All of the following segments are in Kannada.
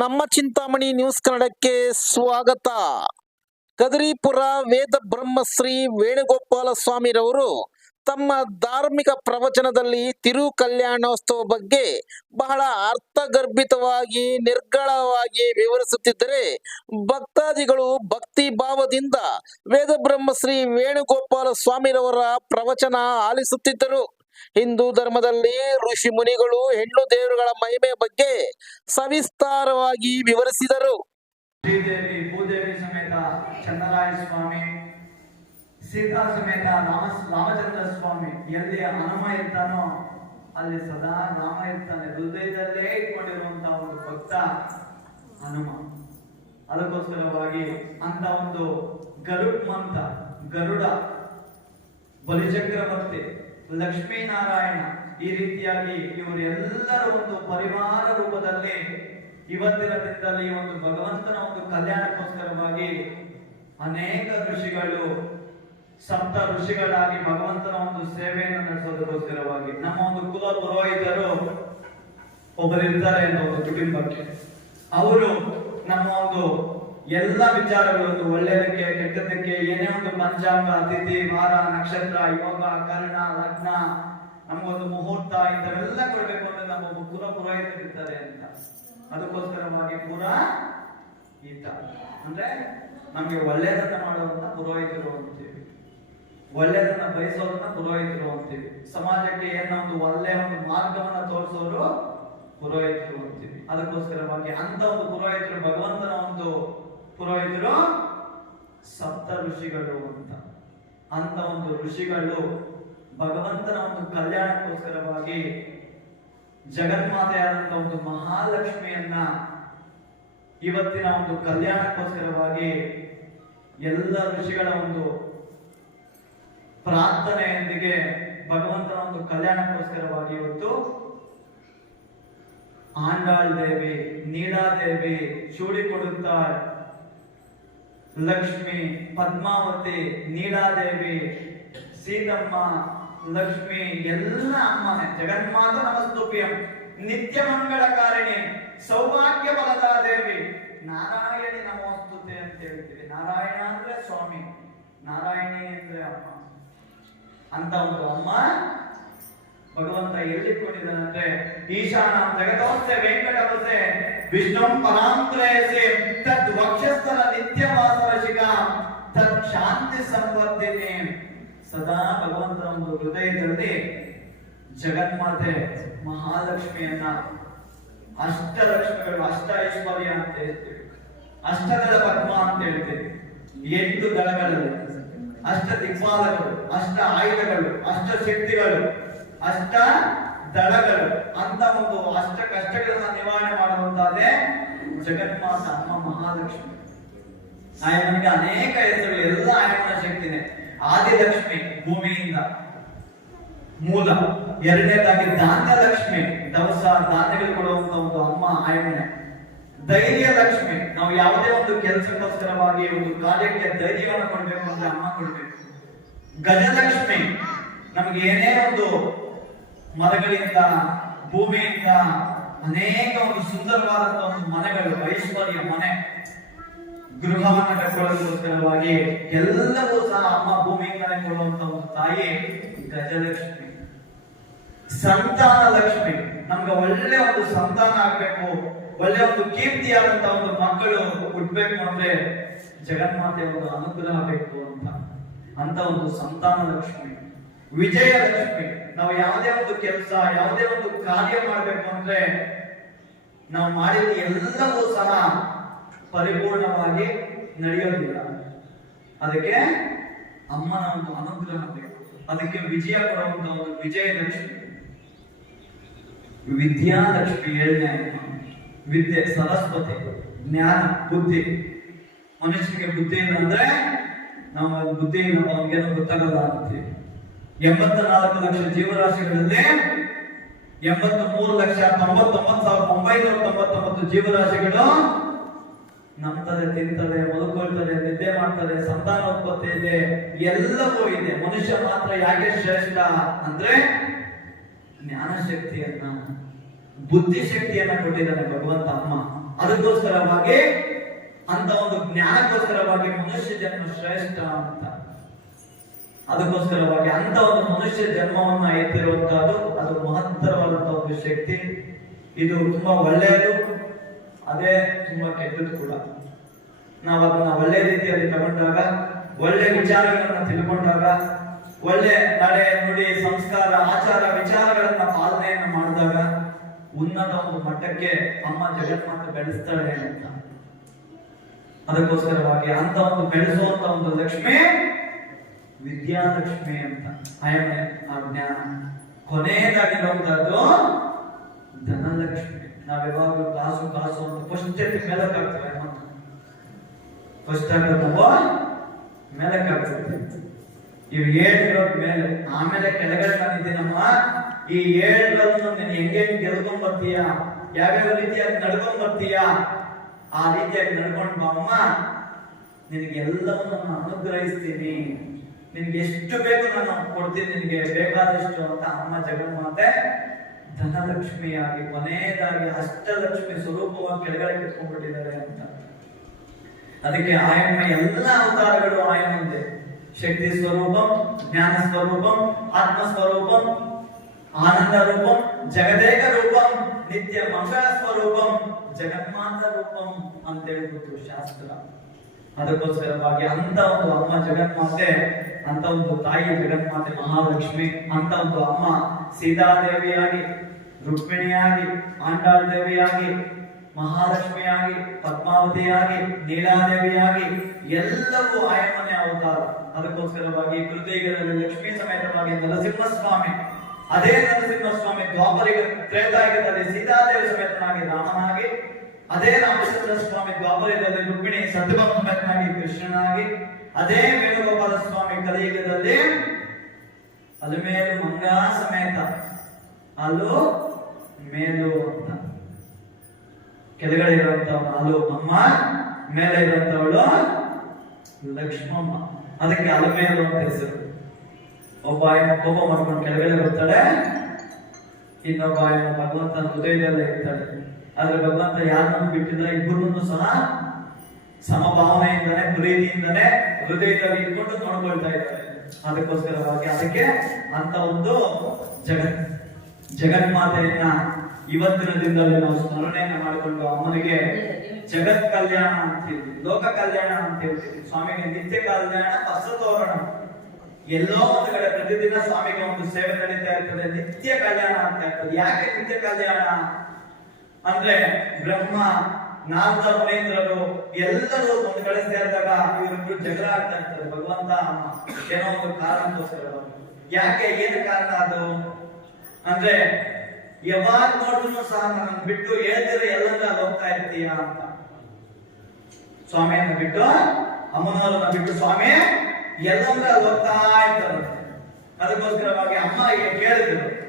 ನಮ್ಮ ಚಿಂತಾಮಣಿ ನ್ಯೂಸ್ ಕನ್ನಡಕ್ಕೆ ಸ್ವಾಗತ. ಕದರಿಪುರ ವೇದ ಬ್ರಹ್ಮಶ್ರೀ ವೇಣುಗೋಪಾಲ ಸ್ವಾಮಿರವರು ತಮ್ಮ ಧಾರ್ಮಿಕ ಪ್ರವಚನದಲ್ಲಿ ತಿರು ಕಲ್ಯಾಣೋತ್ಸವ ಬಗ್ಗೆ ಬಹಳ ಅರ್ಥಗರ್ಭಿತವಾಗಿ, ನಿರ್ಗಳವಾಗಿ ವಿವರಿಸುತ್ತಿದ್ದರೆ ಭಕ್ತಾದಿಗಳು ಭಕ್ತಿ ಭಾವದಿಂದ ವೇದ ಬ್ರಹ್ಮಶ್ರೀ ವೇಣುಗೋಪಾಲ ಸ್ವಾಮಿರವರ ಪ್ರವಚನ ಆಲಿಸುತ್ತಿದ್ದರು. ಹಿಂದೂ ಧರ್ಮದಲ್ಲಿ ಋಷಿ ಮುನಿಗಳು, ಹೆಣ್ಣು ದೇವರುಗಳ ಮಹಿಮೆ ಬಗ್ಗೆ ಸವಿಸ್ತಾರವಾಗಿ ವಿವರಿಸಿದರು. ಶ್ರೀದೇವಿ ಭೂದೇವಿ ಸಮೇತ ಚಂದ್ರರಾಯ ಸ್ವಾಮಿ, ಸೀತಾ ಸಮೇತ ರಾಮ, ರಾಮಚಂದ್ರ ಸ್ವಾಮಿ, ಎಲ್ಲಿ ಹನುಮ ಇರ್ತಾನೋ ಅಲ್ಲಿ ಸದಾ ರಾಮ ಇರ್ತಾನೆ. ಹೃದಯದಲ್ಲೇ ಇಟ್ಕೊಂಡಿರುವಂತ ಒಂದು ಭಕ್ತ ಹನುಮ. ಅದಕ್ಕೋಸ್ಕರವಾಗಿ ಅಂತ ಒಂದು ಗರುಡ್ ಮಂತ ಗರುಡ, ಬಲಿಚಕ್ರವರ್ತಿ, ಲಕ್ಷ್ಮೀನಾರಾಯಣ ಈ ರೀತಿಯಾಗಿ ಇವರೆಲ್ಲರ ಒಂದು ಪರಿವಾರ ರೂಪದಲ್ಲಿ ಇವತ್ತಿನ ದಿನದಲ್ಲಿ ಒಂದು ಭಗವಂತನ ಒಂದು ಕಲ್ಯಾಣಕ್ಕೋಸ್ಕರವಾಗಿ ಅನೇಕ ಋಷಿಗಳು ಸಪ್ತ ಋಷಿಗಳಾಗಿ ಭಗವಂತನ ಒಂದು ಸೇವೆಯನ್ನು ನಡೆಸೋದಕ್ಕೋಸ್ಕರವಾಗಿ ನಮ್ಮ ಒಂದು ಕುಲ ಪುರೋಹಿತರು ಒಬ್ಬರಿರ್ತಾರೆ ಎಂಬ ಒಂದು ಕುಟುಂಬಕ್ಕೆ. ಅವರು ನಮ್ಮ ಒಂದು ಎಲ್ಲ ವಿಚಾರಗಳು ಒಳ್ಳೆಯದಕ್ಕೆ ಕೆಟ್ಟದಕ್ಕೆ ಏನೇ ಒಂದು ಪಂಚಾಂಗ, ತಿಥಿ, ವಾರ, ನಕ್ಷತ್ರ, ಯೋಗ, ಕರ್ಣ, ಲಗ್ನ ನಮಗೊಂದು ಮುಹೂರ್ತ ಇಂಥವೆಲ್ಲ ಕೊಡಬೇಕು ಅಂದ್ರೆ ನಮ್ಮ ಕುಲ ಪುರೋಹಿತರು ಇರ್ತಾರೆ ಅಂತ. ಅದಕ್ಕೋಸ್ಕರವಾಗಿ ಪುರ ಈತ ಅಂದ್ರೆ ನಮ್ಗೆ ಒಳ್ಳೆಯದನ್ನ ಮಾಡೋದನ್ನ ಪುರೋಹಿತರು ಅಂತೀವಿ. ಒಳ್ಳೆಯದನ್ನ ಬಯಸೋದನ್ನ ಪುರೋಹಿತರು ಅಂತೀವಿ. ಸಮಾಜಕ್ಕೆ ಏನೋ ಒಂದು ಒಳ್ಳೆಯ ಒಂದು ಮಾರ್ಗವನ್ನ ತೋರಿಸೋರು ಪುರೋಹಿತರು ಅಂತೀವಿ. ಅದಕ್ಕೋಸ್ಕರವಾಗಿ ಅಂತ ಒಂದು ಪುರೋಹಿತರು, ಭಗವಂತನ ಒಂದು ಪುರೋಹಿತರು ಸಪ್ತ ಋಷಿಗಳು ಅಂತ. ಅಂತ ಒಂದು ಋಷಿಗಳು ಭಗವಂತನ ಒಂದು ಕಲ್ಯಾಣಕ್ಕೋಸ್ಕರವಾಗಿ ಜಗನ್ಮಾತೆಯಾದಂತಹ ಒಂದು ಮಹಾಲಕ್ಷ್ಮಿಯನ್ನ ಇವತ್ತಿನ ಒಂದು ಕಲ್ಯಾಣಕ್ಕೋಸ್ಕರವಾಗಿ ಎಲ್ಲ ಋಷಿಗಳ ಒಂದು ಪ್ರಾರ್ಥನೆಯೊಂದಿಗೆ ಭಗವಂತನ ಒಂದು ಕಲ್ಯಾಣಕ್ಕೋಸ್ಕರವಾಗಿ ಇವತ್ತು ಆಂಡಾಳ್ ದೇವಿ ನೀಡಾದೇವಿ ಚೂಡಿ ಕೊಡುತ್ತಾ ಲಕ್ಷ್ಮಿ, ಪದ್ಮಾವತಿ ನೀಡಾದೇವಿ ಸೀತಮ್ಮ ಲಕ್ಷ್ಮಿ, ಎಲ್ಲ ಅಮ್ಮನೆ, ಜಗನ್ಮಾತ ನಮಸ್ತುಭ್ಯಂ. ನಿತ್ಯ ಮಂಗಳಕಾರಿಣಿ ಸೌಭಾಗ್ಯ ಬಲದ ದೇವಿ. ನಾರಾಯಣಿ ನಮೋಸ್ತುತೆ ಅಂತ ಹೇಳ್ತೀವಿ. ನಾರಾಯಣ ಅಂದ್ರೆ ಸ್ವಾಮಿ, ನಾರಾಯಣಿ ಅಂದ್ರೆ ಅಮ್ಮ. ಅಂತ ಒಂದು ಅಮ್ಮ ಭಗವಂತ ಹೇಳಿಕೊಂಡಿದ್ದಾನಂದ್ರೆ, ಈಶಾನ ಜಗದವಸ್ಥೆ ವೆಂಕಟವಸ್ಥೆ ವಿಷ್ಣು ಪರಾಂತ್ರಯಸೆ ತದ್ ವಕ್ಷಸ್ಥಲ ನಿತ್ಯವಾಸ ಶಿಖ ತತ್ ಶಾಂತಿ ಸಂವರ್ಧಿನಿ. ಸದಾ ಭಗವಂತನ ಒಂದು ಹೃದಯದಲ್ಲಿ ಜಗನ್ಮಾತೆ ಮಹಾಲಕ್ಷ್ಮಿಯನ್ನ ಅಷ್ಟಲಕ್ಷ್ಮಿಗಳು ಅಷ್ಟ ಐಶ್ವರ್ಯ ಅಂತ ಹೇಳ್ತೀವಿ. ಅಷ್ಟದಳ ಪದ್ಮ ಅಂತ ಹೇಳ್ತೀವಿ. ಎಂಟು ದಳಗಳಲ್ಲಿ. ಅಷ್ಟ ದಿಗ್ಪಾಲಗಳು ಅಷ್ಟ ಆಯುಧಗಳು, ಅಷ್ಟ ಶಕ್ತಿಗಳು, ಅಷ್ಟ ದಳಗಳು ಅಂತ ಒಂದು ಅಷ್ಟ ಕಷ್ಟಗಳನ್ನ ನಿವಾರಣೆ ಮಾಡುವಂತಾದೇ ಜಗನ್ಮಾತ, ಅಮ್ಮ ಮಹಾಲಕ್ಷ್ಮಿ. ಆಯಮ್ಮನಿಗೆ ಅನೇಕ ಹೆಸರು ಎಲ್ಲ ಆಯಮ್ಮನ ಶಕ್ತಿನೇ. ಆದಿಲಕ್ಷ್ಮಿ ಭೂಮಿಯಿಂದ ಮೂಲ. ಎರಡನೇದಾಗಿ ಧಾನ್ಯ ಲಕ್ಷ್ಮಿ ದವಸ, ಧಾನ್ಯಗಳು ಕೊಡುವಂತ ಒಂದು ಅಮ್ಮ, ಆಯಮ್ಮನೆ. ಧೈರ್ಯ ಲಕ್ಷ್ಮಿ ನಾವು ಯಾವುದೇ ಒಂದು ಕೆಲಸಕ್ಕೋಸ್ಕರವಾಗಿ ಒಂದು ಕಾರ್ಯಕ್ಕೆ ಧೈರ್ಯವನ್ನು ಕೊಡಬೇಕು ಅಂದ್ರೆ ಅಮ್ಮ ಕೊಡಬೇಕು. ಗಜಲಕ್ಷ್ಮಿ. ನಮಗೆ ಏನೇ ಒಂದು ಮರಗಳಿಂದ, ಭೂಮಿಯಿಂದ ಅನೇಕ ಒಂದು ಸುಂದರವಾದಂತಹ ಒಂದು ಮನೆಗಳು, ಐಶ್ವರ್ಯ ಮನೆ. ಗೃಹವನ್ನು ಕಟ್ಕೊಳ್ಳೋದಕ್ಕೋಸ್ಕರವಾಗಿ ಎಲ್ಲವೂ ಸಹ ಅಮ್ಮ ಭೂಮಿಯಿಂದಲೇ ಕೊಡುವಂತ ಒಂದು ತಾಯಿ ಗಜಲಕ್ಷ್ಮಿ. ಸಂತಾನ ಲಕ್ಷ್ಮಿ ನಮ್ಗೆ ಒಳ್ಳೆ ಒಂದು ಸಂತಾನ ಆಗ್ಬೇಕು. ಒಳ್ಳೆ ಒಂದು ಕೀರ್ತಿಯಾದಂತ ಒಂದು ಮಕ್ಕಳು ಹುಟ್ಟಬೇಕು ಅಂದ್ರೆ ಜಗನ್ಮಾತೆ ಒಂದು ಅನುಗ್ರಹ ಬೇಕು ಅಂತ. ಅಂತ ಒಂದು ಸಂತಾನ ಲಕ್ಷ್ಮಿ ವಿಜಯ ಲಕ್ಷ್ಮಿ ನಾವು ಯಾವುದೇ ಒಂದು ಕೆಲಸ, ಯಾವುದೇ ಒಂದು ಕಾರ್ಯ ಮಾಡ್ಬೇಕು ಅಂದ್ರೆ ನಾವು ಮಾಡಿದ ಎಲ್ಲವೂ ಸಹ ಪರಿಪೂರ್ಣವಾಗಿ ನಡೆಯೋದಿಲ್ಲ. ಅದಕ್ಕೆ ಅಮ್ಮನ ಒಂದು ಅನುಗ್ರಹ ಬೇಕು. ಅದಕ್ಕೆ ವಿಜಯ ಕೊಡುವಂತ ಒಂದು ವಿಜಯಲಕ್ಷ್ಮಿ. ವಿದ್ಯಾಲಕ್ಷ್ಮಿ ಏಳನೇ. ವಿದ್ಯೆ, ಸರಸ್ವತಿ, ಜ್ಞಾನ, ಬುದ್ಧಿ. ಮನುಷ್ಯನಿಗೆ ಬುದ್ಧಿ ಇಲ್ಲ ಅಂದ್ರೆ ನಾವು ಬುದ್ಧಿ ಇಲ್ಲ ಅವನಿಗೇನು ಗೊತ್ತಾಗಲ್ಲ ಎಂಬತ್ತ ನಾಲ್ಕು ಲಕ್ಷ ಜೀವರಾಶಿಗಳಲ್ಲಿ ಎಂಬತ್ತ ಮೂರು ಲಕ್ಷ ತೊಂಬತ್ತೊಂಬತ್ತು ಸಾವಿರದ ಒಂಬೈನೂರ ತೊಂಬತ್ತೊಂಬತ್ತು ಜೀವರಾಶಿಗಳು ನಂಬ್ತದೆ ತಿಂತದೆ ಬದುಕೊಳ್ತದೆ ನಿದ್ದೆ ಮಾಡ್ತದೆ ಸಂತಾನೋತ್ಪತ್ತಿ ಇದೆ ಎಲ್ಲವೂ ಇದೆ. ಮನುಷ್ಯ ಮಾತ್ರ ಯಾಕೆ ಶ್ರೇಷ್ಠ ಅಂದ್ರೆ ಜ್ಞಾನ ಶಕ್ತಿಯನ್ನ ಬುದ್ಧಿ ಶಕ್ತಿಯನ್ನ ಕೊಟ್ಟಿದ್ದಾನೆ ಭಗವಂತ ಅಮ್ಮ. ಅದಕ್ಕೋಸ್ಕರವಾಗಿ ಅಂತ ಒಂದು ಜ್ಞಾನಕ್ಕೋಸ್ಕರವಾಗಿ ಮನುಷ್ಯ ಜನ್ಮ ಶ್ರೇಷ್ಠ ಅಂತ. ಅದಕ್ಕೋಸ್ಕರವಾಗಿ ಅಂತ ಒಂದು ಮನುಷ್ಯ ಜನ್ಮವನ್ನ ಎತ್ತಿರುವಂತಹದ್ದು ಅದು ಮಹತ್ತರವಾದಂತಹ ಒಂದು ಶಕ್ತಿ. ಇದು ತುಂಬಾ ಒಳ್ಳೆಯದು ಅದೇ ತುಂಬಾ ಕೆಟ್ಟದ್ದು ಕೂಡ. ನಾವು ಅದನ್ನ ಒಳ್ಳೆ ರೀತಿಯಲ್ಲಿ ತಗೊಂಡಾಗ, ಒಳ್ಳೆ ವಿಚಾರಗಳನ್ನ ತಿಳ್ಕೊಂಡಾಗ, ಒಳ್ಳೆ ನಡೆ ನುಡಿ, ಸಂಸ್ಕಾರ, ಆಚಾರ, ವಿಚಾರಗಳನ್ನ ಪಾಲನೆಯನ್ನು ಮಾಡಿದಾಗ ಉನ್ನತ ಒಂದು ಮಟ್ಟಕ್ಕೆ ಅಮ್ಮ ಜಗತ್ಮಾತ ಬೆಳೆಸ್ತಾಳೆ ಅಂತ. ಅದಕ್ಕೋಸ್ಕರವಾಗಿ ಅಂತ ಒಂದು ಬೆಳೆಸುವಂತ ಒಂದು ಲಕ್ಷ್ಮಿ ವಿದ್ಯಾಲಕ್ಷ್ಮಿ ಅಂತ. ಅಯಮೆ ಆ ಜ್ಞಾನ ಕೊನೆಯದಾಗಿರುವಂತಹದ್ದು ಧನಲಕ್ಷ್ಮಿ. ನಾವ್ ಯಾವಾಗಲೂ ಕ್ಲಾಸು ಕ್ಲಾಸು ಅಂತ ಫಸ್ಟ್ ಮೇಲಕ್ಕಾಗ್ತವೆ ಫಸ್ಟ್ ನಾವು ಮೇಲಕ್ಕಾಗ್ತದೆ ಇವು ಏಳಿರೋದ್ ಮೇಲೆ ಆಮೇಲೆ ಕೆಳಗಡೆ ಬಂದಿದ್ದೀನಮ್ಮ ಈ ಏಳರನ್ನು ನೀನು ಹೆಂಗೆ ಗೆಲ್ಕೊಂಡ್ ಬರ್ತೀಯ ಯಾವ್ಯಾವ ರೀತಿಯಾಗಿ ನಡ್ಕೊಂಡ್ ಬರ್ತೀಯ ಆ ರೀತಿಯಾಗಿ ನಡ್ಕೊಂಡ್ ಬಾಮ್ಮ ಅಮ್ಮ. ನಿನಗೆ ಎಲ್ಲವನ್ನು ನಾನು ಅನುಗ್ರಹಿಸ್ತೀನಿ. ನಿನ್ಗೆ ಎಷ್ಟು ಬೇಕು ನಾನು ಕೊಡ್ತೀನಿ. ನಿನಗೆ ಬೇಕಾದಷ್ಟು ಅಂತ ಅಮ್ಮ ಜಗನ್ಮಾತೆ ಧನಲಕ್ಷ್ಮಿಯಾಗಿ, ಕೊನೆಯದಾಗಿ ಅಷ್ಟಲಕ್ಷ್ಮಿ ಸ್ವರೂಪವಾಗಿ ಕೆಳಗಡೆ ಕಿತ್ಕೊಂಡ್ಬಿಟ್ಟಿದ್ದಾರೆ ಅಂತ. ಅದಕ್ಕೆ ಆಯಮ್ಮ ಎಲ್ಲ ಅವತಾರಗಳು ಆಯಮ್ಮಂದೆ ಶಕ್ತಿ ಸ್ವರೂಪಂ, ಜ್ಞಾನ ಸ್ವರೂಪಂ, ಆತ್ಮ ಸ್ವರೂಪಂ, ಆನಂದ ರೂಪಂ, ಜಗದೇಕ ರೂಪಂ, ನಿತ್ಯ ಮಂಗಳ ಸ್ವರೂಪಂ, ಜಗನ್ಮಾತ ರೂಪಂ ಅಂತ ಹೇಳ್ಬಿಟ್ಟು ಶಾಸ್ತ್ರ. ಅದಕ್ಕೋಸ್ಕರವಾಗಿ ಅಂತ ಒಂದು ಅಮ್ಮ ಜಗನ್ಮಾತೆ, ಅಂತ ಒಂದು ತಾಯಿ ಜಗನ್ಮಾತೆ ಮಹಾಲಕ್ಷ್ಮಿ, ಅಂತ ಒಂದು ಅಮ್ಮ ಸೀತಾದೇವಿಯಾಗಿ, ರುಕ್ಮಿಣಿಯಾಗಿ ಆಂಡಾಳ್ ದೇವಿಯಾಗಿ ಮಹಾಲಕ್ಷ್ಮಿಯಾಗಿ, ಪದ್ಮಾವತಿಯಾಗಿ, ನೀಲಾದೇವಿಯಾಗಿ ಎಲ್ಲವೂ ಆಯಮನೆ ಅವತಾರ. ಅದಕ್ಕೋಸ್ಕರವಾಗಿ ಕೃತಿಯುಗದಲ್ಲಿ ಲಕ್ಷ್ಮೀ ಸಮೇತವಾಗಿ ನರಸಿಂಹಸ್ವಾಮಿ. ಅದೇ ನರಸಿಂಹಸ್ವಾಮಿ ದ್ವಾಪರಿಗ ತ್ರೇತಾಯುಗದಲ್ಲಿ ಸೀತಾದೇವಿ ಸಮೇತನಾಗಿ ರಾಮನಾಗಿ ಅದೇ ರಾಮಚಂದ್ರ ಸ್ವಾಮಿ ದ್ವಾಪರದಲ್ಲಿ ರುಕ್ಮಿಣಿ ಸತ್ಯಭಕ್ತನಾಗಿ ಕೃಷ್ಣನಾಗಿ, ಅದೇ ವೇಣುಗೋಪಾಲ ಸ್ವಾಮಿ ಕಲಿಯುಗದಲ್ಲಿ ಅಲಮೇಲು ಮಂಗ ಸಮೇತ. ಅಲ್ಲೂ ಮೇಲು ಅಂತ. ಕೆಳಗಡೆ ಇರುವಂತವನು ಅಲು ಅಮ್ಮ, ಮೇಲೆ ಇರುವಂತವಳು ಲಕ್ಷ್ಮಮ್ಮ. ಅದಕ್ಕೆ ಅಲಮೇಲು ಅಂತ ಹೆಸರು. ಒಬ್ಬ ಏನೋ ಕೋಪ ಮಾಡ್ಕೊಂಡು ಕೆಳಗಡೆ ಬರ್ತಾಳೆ, ಇನ್ನೊಬ್ಬ ಏನೋ ಭಗವಂತನ ಹೃದಯದಲ್ಲೇ ಇರ್ತಾಳೆ. ಆದ್ರೆ ಭಗವಂತ ಯಾರನ್ನು ಬಿಟ್ಟಿಲ್ಲ, ಇಬ್ಬರನ್ನು ಸಹ ಸಮಭಾವನೆಯಿಂದನೇ ಪ್ರೀತಿಯಿಂದನೇ ಹೃದಯದಲ್ಲಿ ಇಟ್ಕೊಂಡು ನೋಡ್ಕೊಳ್ತಾ ಇದ್ದಾರೆ. ಅದಕ್ಕೋಸ್ಕರವಾಗಿ ಅದಕ್ಕೆ ಅಂತ ಒಂದು ಜಗತ್ ಜಗನ್ಮಾತೆಯನ್ನ ಇವತ್ತಿನ ದಿನದಲ್ಲಿ ನಾವು ಸ್ಮರಣೆಯನ್ನ ಮಾಡಿಕೊಂಡು ಅಮ್ಮನಿಗೆ ಜಗತ್ ಕಲ್ಯಾಣ ಅಂತ ಹೇಳ್ತೀವಿ ಲೋಕ ಕಲ್ಯಾಣ ಅಂತ ಹೇಳ್ತೀವಿ. ಸ್ವಾಮಿಗೆ ನಿತ್ಯ ಕಲ್ಯಾಣ ತೋರಣ ಎಲ್ಲೋ ಒಂದು ಕಡೆ ಪ್ರತಿದಿನ ಸ್ವಾಮಿಗೆ ಒಂದು ಸೇವೆ ನಡೀತಾ ಇರ್ತದೆ, ನಿತ್ಯ ಕಲ್ಯಾಣ ಅಂತ ಇರ್ತದೆ ಯಾಕೆ ನಿತ್ಯ ಕಲ್ಯಾಣ? ಅಂದ್ರೆ ಬ್ರಹ್ಮ, ನಾರದ ಮುನೀಂದ್ರರು ಎಲ್ಲರೂ ಒಂದು ಕಡೆ ಸೇರಿದಾಗ ಇವರಿಬ್ರು ಜಗಳ ಆಗ್ತಾ ಇರ್ತಾರೆ. ಭಗವಂತ, ಅಮ್ಮ, ಏನೋ ಒಂದು ಕಾರಣಕ್ಕೋಸ್ಕರ ಯಾಕೆ, ಏನು ಕಾರಣ ಅದು? ಅಂದ್ರೆ, ಯಾವಾಗ ನೋಡಿದ್ರು ಸಹ ನನ್ನ ಬಿಟ್ಟು ಹೇಳ್ದಿರ ಎಲ್ಲಂದ್ರೆ ಅಲ್ಲಿ ಹೋಗ್ತಾ ಇರ್ತೀಯ ಅಂತ. ಸ್ವಾಮಿಯನ್ನ ಬಿಟ್ಟು, ಅಮ್ಮನವರನ್ನ ಬಿಟ್ಟು ಸ್ವಾಮಿ ಎಲ್ಲಂದ್ರೆ ಅಲ್ಲಿ ಹೋಗ್ತಾ ಇರ್ತಾರೆ. ಅದಕ್ಕೋಸ್ಕರವಾಗಿ ಅಮ್ಮ ಕೇಳಿದ್ರು.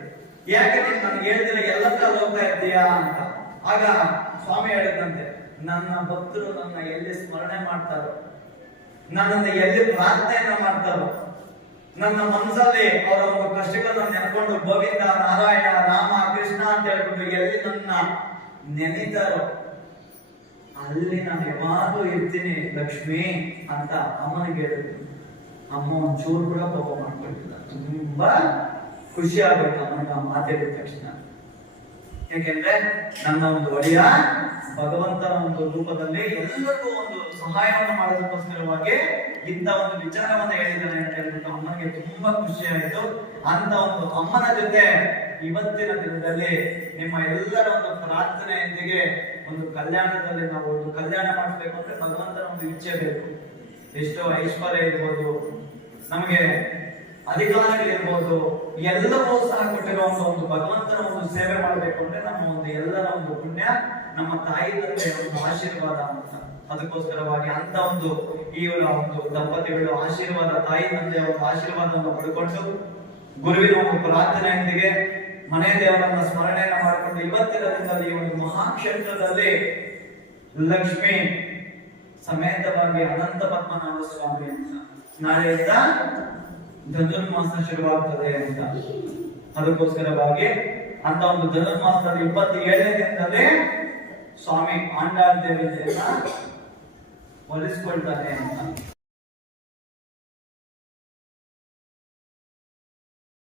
ಯಾಕೆ ನೀನು ನನ್ಗೆ ಹೇಳ್ದಿರ ಎಲ್ಲಂದ್ರೆ ಅಲ್ಲಿ ಹೋಗ್ತಾ ಇರ್ತೀಯಾ ಅಂತ. ಆಗ ಸ್ವಾಮಿ ಹೇಳಿದಂತೆ, ನನ್ನ ಭಕ್ತರು ನನ್ನ ಎಲ್ಲಿ ಸ್ಮರಣೆ ಮಾಡ್ತಾರೋ, ನನ್ನನ್ನು ಎಲ್ಲಿ ಪ್ರಾರ್ಥನೆಯನ್ನ ಮಾಡ್ತಾರೋ, ನನ್ನ ಮನಸ್ಸಲ್ಲಿ ಅವರ ಒಂದು ಕಷ್ಟಗಳನ್ನ ನೆನ್ಕೊಂಡು ಗೋವಿಂದ, ನಾರಾಯಣ, ರಾಮ, ಕೃಷ್ಣ ಅಂತ ಹೇಳ್ಬಿಟ್ಟು ಎಲ್ಲಿ ನನ್ನ ನೆನೀತಾರೋ, ಅಲ್ಲಿ ನಾನು ಯಾವಾಗಲೂ ಇರ್ತೀನಿ ಲಕ್ಷ್ಮಿ ಅಂತ ಅಮ್ಮನಿಗೆ ಹೇಳಿದ್ರು. ಅಮ್ಮ ಒಂಚೂರು ಕೂಡ ಕೋಪ ಮಾಡ್ಕೊಳ್ತಿಲ್ಲ ತುಂಬಾ ಖುಷಿ ಆಗ್ಬೇಕು ಅಮ್ಮನ ಮಾತಾಡಿದ ತಕ್ಷಣ. ಯಾಕೆಂದ್ರೆ ನನ್ನ ಒಂದು ಒಡೆಯ ಭಗವಂತನ ಒಂದು ರೂಪದಲ್ಲಿ ಎಲ್ಲರಿಗೂ ಒಂದು ಸಹಾಯವನ್ನು ಮಾಡೋದಕ್ಕೋಸ್ಕರವಾಗಿ ಇಂಥ ಒಂದು ವಿಚಾರವನ್ನು ಹೇಳಿದ್ದಾನೆ ಅಂತ ಹೇಳ್ಬಿಟ್ಟು ಅಮ್ಮನಿಗೆ ತುಂಬಾ ಖುಷಿ ಆಯಿತು. ಅಂತ ಒಂದು ಅಮ್ಮನ ಜೊತೆ ಇವತ್ತಿನ ದಿನದಲ್ಲಿ ನಿಮ್ಮ ಎಲ್ಲರ ಒಂದು ಪ್ರಾರ್ಥನೆಯೊಂದಿಗೆ ಒಂದು ಕಲ್ಯಾಣದಲ್ಲಿ ನಾವು ಒಂದು ಕಲ್ಯಾಣ ಮಾಡಬೇಕು ಅಂದ್ರೆ ಭಗವಂತನ ಒಂದು ಇಚ್ಛೆ ಬೇಕು. ಎಷ್ಟೋ ಐಶ್ವರ್ಯ ಇರ್ಬೋದು. ನಮಗೆ ಅಧಿಕಾರಗಳಿರ್ಬೋದು ಎಲ್ಲವೂ ಸಹ ಕೊಟ್ಟಿರುವಂತ ಒಂದು ಭಗವಂತನ ಒಂದು ಸೇವೆ ಮಾಡಬೇಕು ಅಂದ್ರೆ ನಮ್ಮ ಒಂದು ಎಲ್ಲರ ಒಂದು ಪುಣ್ಯ, ನಮ್ಮ ತಾಯಿ ತಂದೆ ಒಂದು ಆಶೀರ್ವಾದ ಅಂತ. ಅದಕ್ಕೋಸ್ಕರವಾಗಿ ಅಂತ ಒಂದು ಈ ಒಂದು ದಂಪತಿಗಳು ಆಶೀರ್ವಾದ, ತಾಯಿ ತಂದೆ ಒಂದು ಆಶೀರ್ವಾದವನ್ನು ಪಡ್ಕೊಂಡು ಗುರುವಿನ ಒಂದು ಪ್ರಾರ್ಥನೆಯೊಂದಿಗೆ ಮನೆ ದೇವರನ್ನ ಸ್ಮರಣೆಯನ್ನು ಮಾಡಿಕೊಂಡು ಇವತ್ತಿನ ದಿನದಲ್ಲಿ ಈ ಒಂದು ಮಹಾಕ್ಷೇತ್ರದಲ್ಲಿ ಲಕ್ಷ್ಮಿ ಸಮೇತವಾಗಿ ಅನಂತ ಪದ್ಮನಾಭ ಸ್ವಾಮಿ ಅಂತ ನಾಳೆಯಿಂದ ಧನುರ್ಮಾಸ ಶುರುವಾಗ್ತದೆ ಅಂತ. ಅದಕ್ಕೋಸ್ಕರವಾಗಿ ಅಂತ ಒಂದು ಧನುರ್ಮಾಸದ ಇಪ್ಪತ್ತ ಏಳನೇ ದಿನದಲ್ಲಿ ಸ್ವಾಮಿ ಆಂಡಾಳ್ ದೇವತೆಯನ್ನ ಒಲಿಸ್ಕೊಳ್ತಾನೆ ಅಂತ.